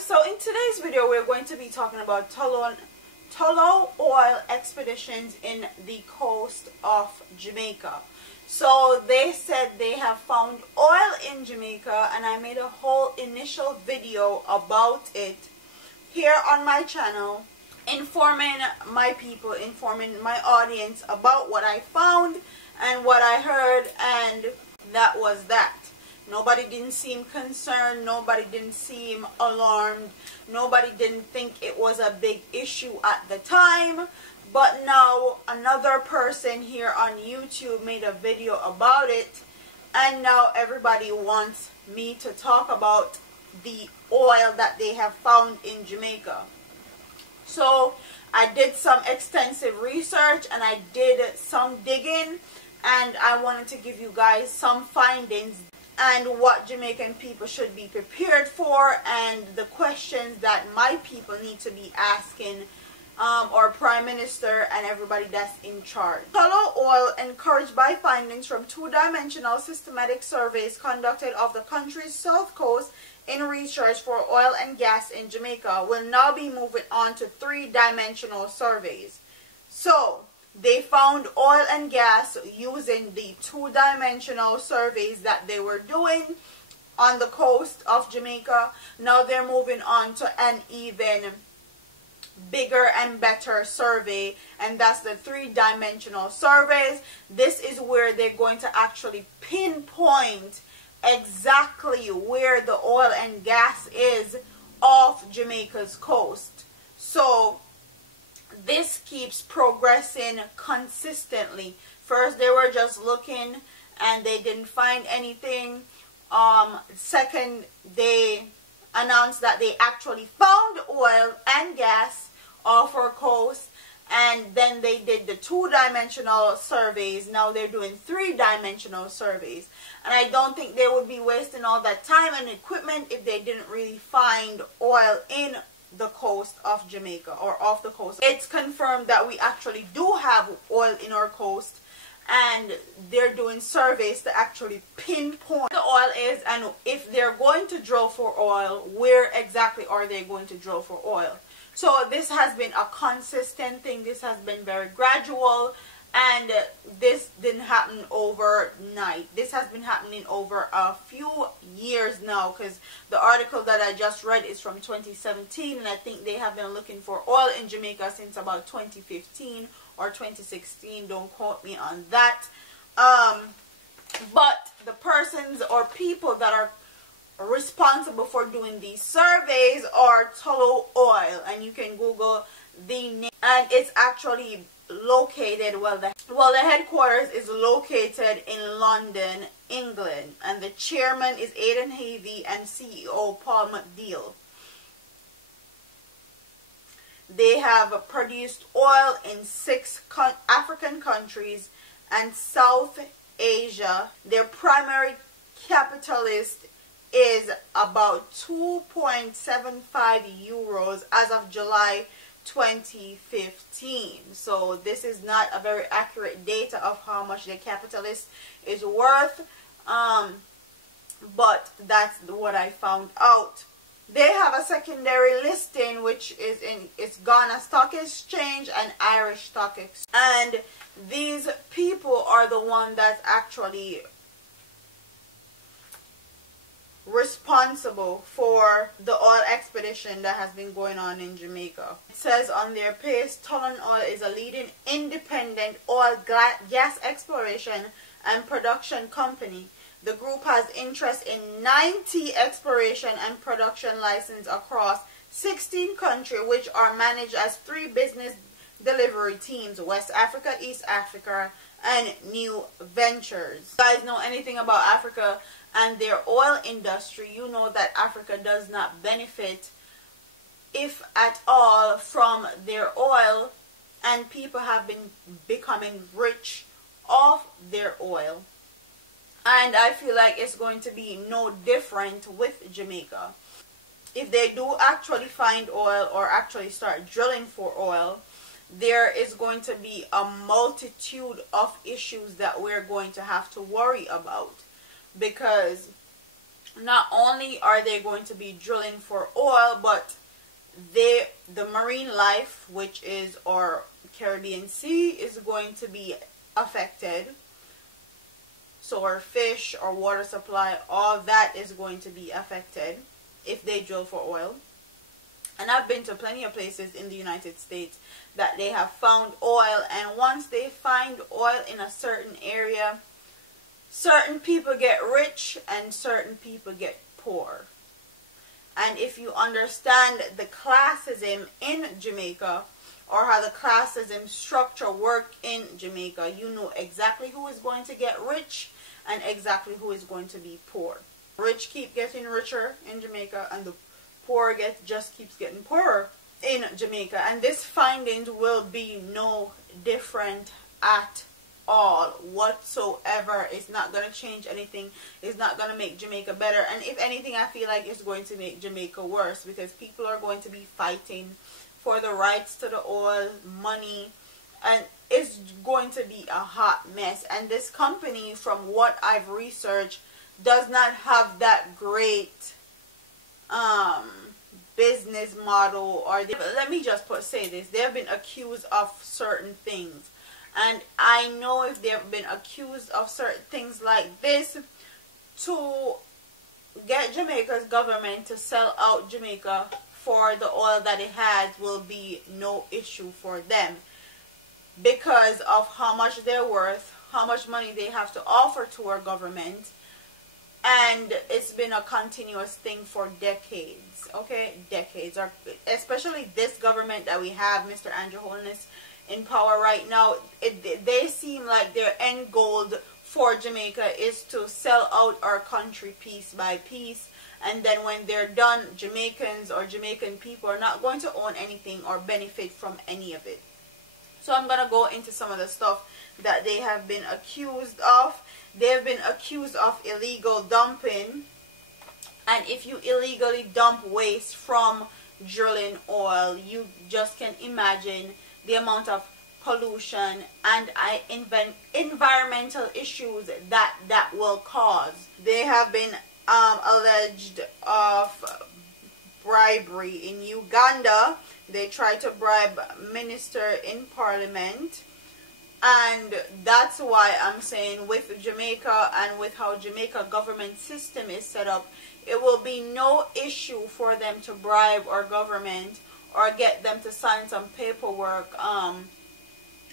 guys, so in today's video we're going to be talking about Tullow oil expeditions in the coast of Jamaica. So they said they have found oil in Jamaica, and I made a whole initial video about it here on my channel, informing my people, informing my audience about what I found and what I heard, and that was that. Nobody didn't seem concerned, nobody didn't seem alarmed, nobody didn't think it was a big issue at the time. But now another person here on YouTube made a video about it, and now everybody wants me to talk about the oil that they have found in Jamaica. So I did some extensive research and I did some digging, and I wanted to give you guys some findings and what Jamaican people should be prepared for, and the questions that my people need to be asking our Prime Minister and everybody that's in charge. Tullow oil, encouraged by findings from two-dimensional systematic surveys conducted of the country's south coast in research for oil and gas in Jamaica, will now be moving on to three-dimensional surveys. So they found oil and gas using the two-dimensional surveys that they were doing on the coast of Jamaica. Now they're moving on to an even bigger and better survey, and that's the three-dimensional surveys. This is where they're going to actually pinpoint exactly where the oil and gas is off Jamaica's coast. So this keeps progressing consistently. First they were just looking and they didn't find anything. Second, they announced that they actually found oil and gas off our coast, and then they did the two-dimensional surveys. Now they're doing three-dimensional surveys, and I don't think they would be wasting all that time and equipment if they didn't really find oil in the coast of Jamaica or off the coast. It's confirmed that we actually do have oil in our coast, and they're doing surveys to actually pinpoint the oil is, and if they're going to drill for oil, where exactly are they going to drill for oil. So this has been a consistent thing. This has been very gradual, and this didn't happen overnight. This has been happening over a few years now, because the article that I just read is from 2017, and I think they have been looking for oil in Jamaica since about 2015 or 2016. Don't quote me on that. But the persons or people that are responsible for doing these surveys are Tullow Oil, and you can Google the name, and it's actually located, well the headquarters is located in London, England, and the chairman is Aidan Havey and CEO Paul McDeal. They have produced oil in 6 African countries and South Asia. Their primary capitalist is about 2.75 euros as of July 2015. So this is not a very accurate data of how much the capitalist is worth, but that's what I found out. They have a secondary listing, which is in Ghana Stock Exchange and Irish Stock Exchange, and these people are the one that's actually responsible for the oil expedition that has been going on in Jamaica. It says on their page, Tullow Oil is a leading independent oil gas exploration and production company. The group has interest in 90 exploration and production licenses across 16 countries, which are managed as 3 business delivery teams: West Africa, East Africa, and New Ventures. If you guys know anything about Africa and their oil industry, you know that Africa does not benefit, if at all, from their oil, and people have been becoming rich off their oil. And I feel like it's going to be no different with Jamaica. If they do actually find oil or actually start drilling for oil, there is going to be a multitude of issues that we're going to have to worry about, because not only are they going to be drilling for oil, but the marine life, which is our Caribbean Sea, is going to be affected. So our fish, our water supply, all that is going to be affected if they drill for oil. And I've been to plenty of places in the United States that they have found oil, and once they find oil in a certain area, certain people get rich and certain people get poor. And if you understand the classism in Jamaica, or how the classism structure work in Jamaica, you know exactly who is going to get rich and exactly who is going to be poor. Rich keep getting richer in Jamaica, and the poor just keeps getting poorer in Jamaica. And this findings will be no different at all whatsoever. It's not going to change anything. It's not going to make Jamaica better. And if anything, I feel like it's going to make Jamaica worse, because people are going to be fighting for the rights to the oil, money, and it's going to be a hot mess. And this company, from what I've researched, does not have that great business model. Or let me just say this: they have been accused of certain things, and I know if they have been accused of certain things like this, to get Jamaica's government to sell out Jamaica for the oil that it has will be no issue for them, because of how much they're worth, how much money they have to offer to our government. And it's been a continuous thing for decades, okay? Decades. Or especially this government that we have, Mr. Andrew Holness, in power right now, they seem like their end goal for Jamaica is to sell out our country piece by piece. And then when they're done, Jamaicans or Jamaican people are not going to own anything or benefit from any of it. So I'm going to go into some of the stuff that they have been accused of. They have been accused of illegal dumping. And if you illegally dump waste from drilling oil, you just can imagine the amount of pollution and environmental issues that will cause. They have been alleged of bribery. In Uganda, they tried to bribe minister in parliament, and that's why I'm saying with Jamaica and with how Jamaica government system is set up, it will be no issue for them to bribe our government or get them to sign some paperwork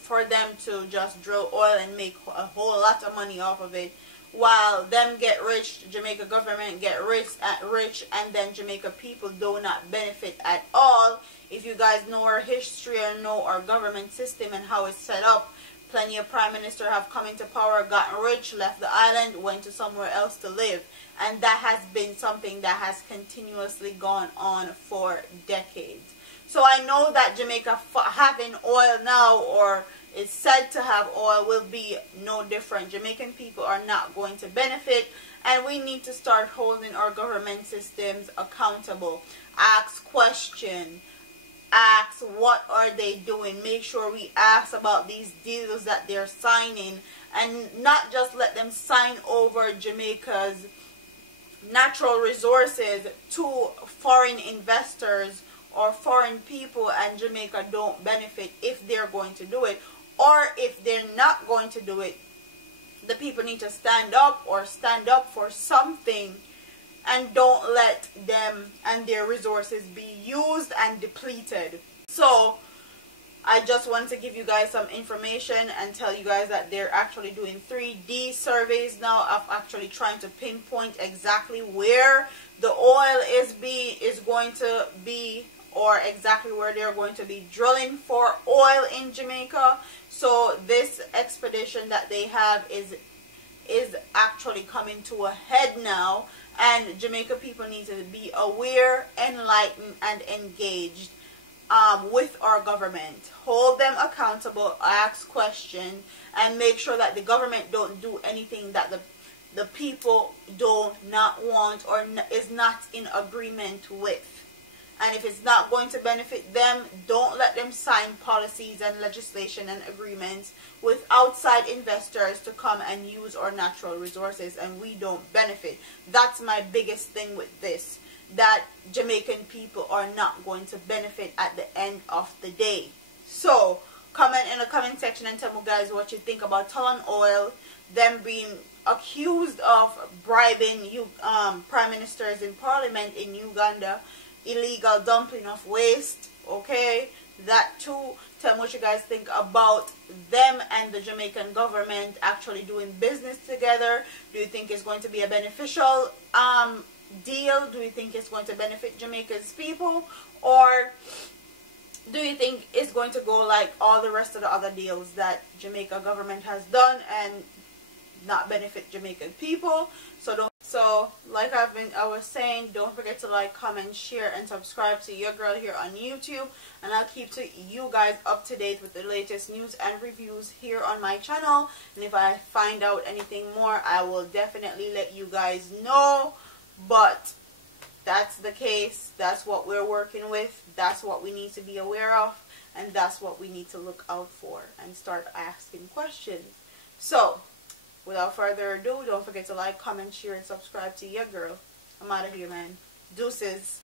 for them to just drill oil and make a whole lot of money off of it. While them get rich, Jamaica government get rich, and then Jamaica people do not benefit at all. If you guys know our history or know our government system and how it's set up, plenty of prime ministers have come into power, gotten rich, left the island, went to somewhere else to live. And that has been something that has continuously gone on for decades. So I know that Jamaica having oil now, or is said to have oil, will be no different. Jamaican people are not going to benefit, and we need to start holding our government systems accountable. Ask questions. Ask what are they doing. Make sure we ask about these deals that they're signing, and not just let them sign over Jamaica's natural resources to foreign investors or foreign people, and Jamaica don't benefit if they're going to do it. Or if they're not going to do it, the people need to stand up or stand up for something, and don't let them and their resources be used and depleted. So I just want to give you guys some information and tell you guys that they're actually doing 3D surveys now of actually trying to pinpoint exactly where the oil is going to be, or exactly where they're going to be drilling for oil in Jamaica. So this expedition that they have is actually coming to a head now, and Jamaica people need to be aware, enlightened, and engaged with our government. Hold them accountable, ask questions, and make sure that the government don't do anything that the people do not want or is not in agreement with. And if it's not going to benefit them, don't let them sign policies and legislation and agreements with outside investors to come and use our natural resources and we don't benefit. That's my biggest thing with this, that Jamaican people are not going to benefit at the end of the day. So comment in the comment section and tell me guys what you think about Tullow oil, them being accused of bribing prime ministers in parliament in Uganda, illegal dumping of waste, okay, that too. Tell me what you guys think about them and the Jamaican government actually doing business together. Do you think it's going to be a beneficial deal? Do you think it's going to benefit Jamaica's people, or do you think it's going to go like all the rest of the other deals that Jamaica government has done and not benefit Jamaican people? So like I was saying, don't forget to like, comment, share, and subscribe to your girl here on YouTube, and I'll keep you guys up to date with the latest news and reviews here on my channel. And if I find out anything more, I will definitely let you guys know. But that's the case. That's what we're working with. That's what we need to be aware of, and that's what we need to look out for and start asking questions. So without further ado, don't forget to like, comment, share, and subscribe to your girl. I'm out of here, man. Deuces.